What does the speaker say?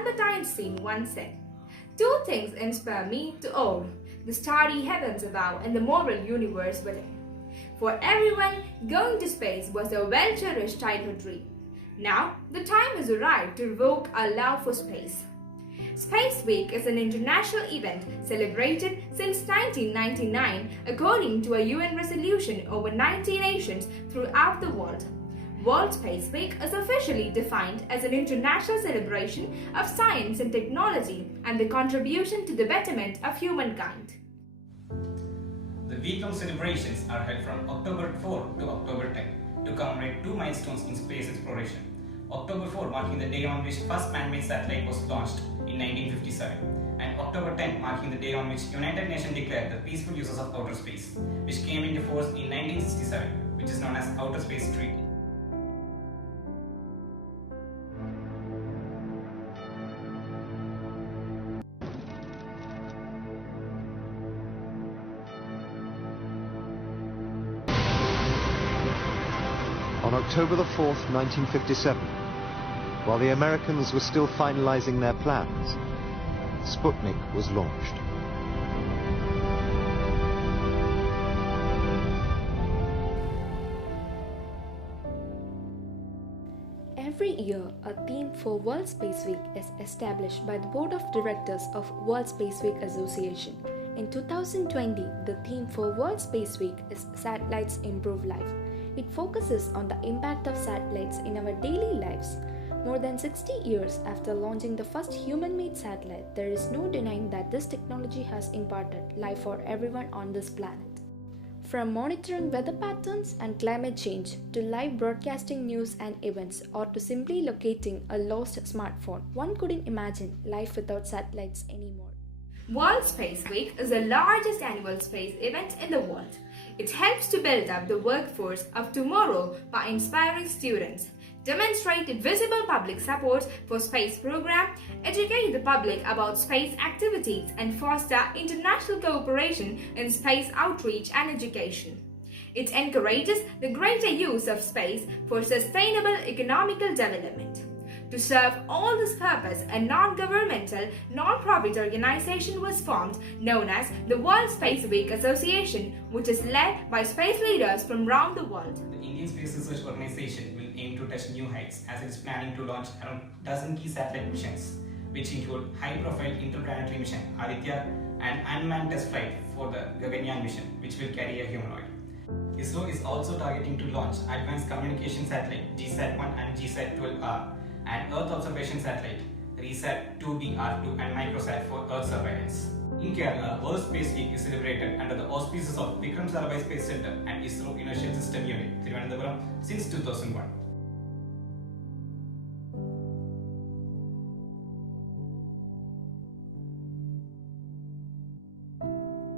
Albert Einstein once said, "Two things inspire me to awe, the starry heavens above and the moral universe within." For everyone, going to space was a well-cherished childhood dream. Now, the time has arrived to evoke our love for space. Space Week is an international event celebrated since 1999 according to a UN resolution over 90 nations throughout the world. World Space Week is officially defined as an international celebration of science and technology and the contribution to the betterment of humankind. The week-long celebrations are held from October 4 to October 10 to commemorate two milestones in space exploration. October 4 marking the day on which first man-made satellite was launched in 1957, and October 10 marking the day on which United Nations declared the peaceful uses of outer space, which came into force in 1967, which is known as Outer Space Treaty. On October the 4th, 1957, while the Americans were still finalizing their plans, Sputnik was launched. Every year, a theme for World Space Week is established by the Board of Directors of World Space Week Association. In 2020, the theme for World Space Week is Satellites Improve Life. It focuses on the impact of satellites in our daily lives. More than 60 years after launching the first human-made satellite, there is no denying that this technology has imparted life for everyone on this planet. From monitoring weather patterns and climate change to live broadcasting news and events, or to simply locating a lost smartphone, one couldn't imagine life without satellites anymore. World Space Week is the largest annual space event in the world. It helps to build up the workforce of tomorrow by inspiring students, demonstrate visible public support for space program, educate the public about space activities, and foster international cooperation in space outreach and education. It encourages the greater use of space for sustainable economical development. To serve all this purpose, a non-governmental, non-profit organization was formed known as the World Space Week Association, which is led by space leaders from around the world. The Indian Space Research Organization will aim to touch new heights as it is planning to launch around a dozen key satellite missions, which include high-profile interplanetary mission Aditya and unmanned test flight for the Gaganyaan mission, which will carry a humanoid. ISRO is also targeting to launch advanced communication satellite GSAT-1 and GSAT-12R and Earth observation satellite RESAT-2B-R2 and Microsat for Earth surveillance. In Kerala, World Space Week is celebrated under the auspices of Vikram Sarabhai Space Center and ISRO Inertial System Unit, Thiruvananthapuram, since 2001.